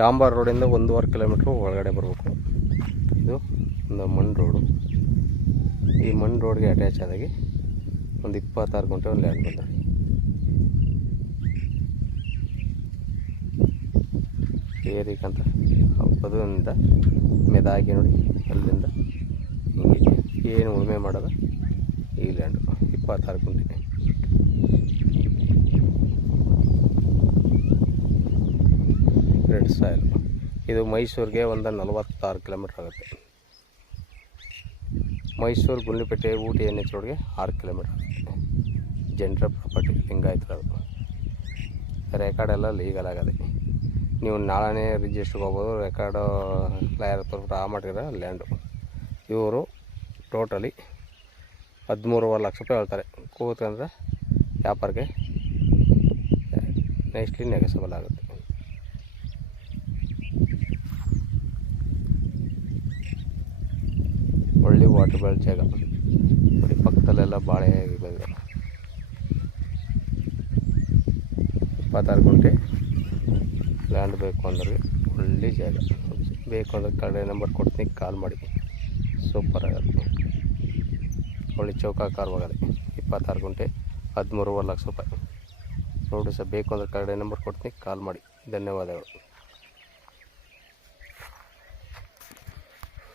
ಡಾಂಬರ್ ರೋಡಿಂದ 1.5 ಕಿಲೋಮೀಟ್ರ್ ಒಳಗಡೆ ಬರಬೇಕು. ಇದು ಒಂದು ಮಣ್ಣು ರೋಡು. ಈ ಮಣ್ಣು ರೋಡ್ಗೆ ಅಟ್ಯಾಚ್ ಆದಾಗೆ ಒಂದು 26 ಗುಂಟೆ ಒಂದು ಲ್ಯಾಂಡ್ ಬಂದ. ಏರಿಕಂತ ಬದುವಿಂದ ಮೆದಾಗಿ ನೋಡಿ, ಅಲ್ಲಿಂದ ಹಿಂಗೆ ಏನು ಉಳುಮೆ ಮಾಡೋದು ಈ ಲ್ಯಾಂಡು 26 ಗುಂಟೆ. Red soil. ಇದು ಮೈಸೂರಿಗೆ ಒಂದು 46 ಕಿಲೋಮೀಟ್ರ್ ಆಗುತ್ತೆ. ಮೈಸೂರು ಗುಂಡ್ಲುಪೇಟೆ ಊಟಿ NH ರೋಡ್ಗೆ 6 ಕಿಲೋಮೀಟ್ರ್ ಆಗುತ್ತೆ. ಜನರಲ್ ಪ್ರಾಪರ್ಟಿ ಲಿಂಗಾಯತರದು. ರೆಕಾರ್ಡ್ ಎಲ್ಲ ಲೀಗಲ್ ಆಗದೆ. ನೀವು ನಾಳೆನೇ ರಿಜಿಸ್ಟ್ರಿಗೆ ಹೋಗ್ಬೋದು. ರೆಕಾರ್ಡು ಲಾಯರ್ ತೋರಿಸ್ಬಿಟ್ಟು ಮಾಡಿರೋ ಲ್ಯಾಂಡು. ಇವರು ಟೋಟಲಿ 13.5 ಲಕ್ಷ ರೂಪಾಯಿ ಹೇಳ್ತಾರೆ. ಕೂತ್ಕೊಂಡ್ರೆ ವ್ಯಾಪಾರಕ್ಕೆ ನೆಕ್ಸ್ಟ್ಲಿ ನೆಗೆಸಬಲ್ ಆಗುತ್ತೆ. ಒಳ್ಳೆ ವಾಟರ್ ಬೆಲ್ ಜಾಗ ನೋಡಿ, ಪಕ್ಕದಲ್ಲೆಲ್ಲ ಬಾಳೆ ಬೆಳೆದ 26 ಗುಂಟೆ ಲ್ಯಾಂಡ್ ಬೇಕು ಅಂದ್ರೆ ಒಳ್ಳೆ ಜಾಗ. ಬೇಕು ಅಂದ್ರೆ ಕಡೆ ನಂಬರ್ ಕೊಡ್ತೀನಿ, ಕಾಲ್ ಮಾಡಿ. ಸೂಪರ್ ಆಗುತ್ತೆ. ಒಳ್ಳೆ ಚೌಕಾಕಾರವಾಗದೆ 26 ಗುಂಟೆ 13.5 ಲಕ್ಷ ರೂಪಾಯಿ ನೋಡಿ ಸರ್. ಬೇಕು ಅಂದ್ರೆ ಕಡೆ ನಂಬರ್ ಕೊಡ್ತೀನಿ, ಕಾಲ್ ಮಾಡಿ. ಧನ್ಯವಾದಗಳು.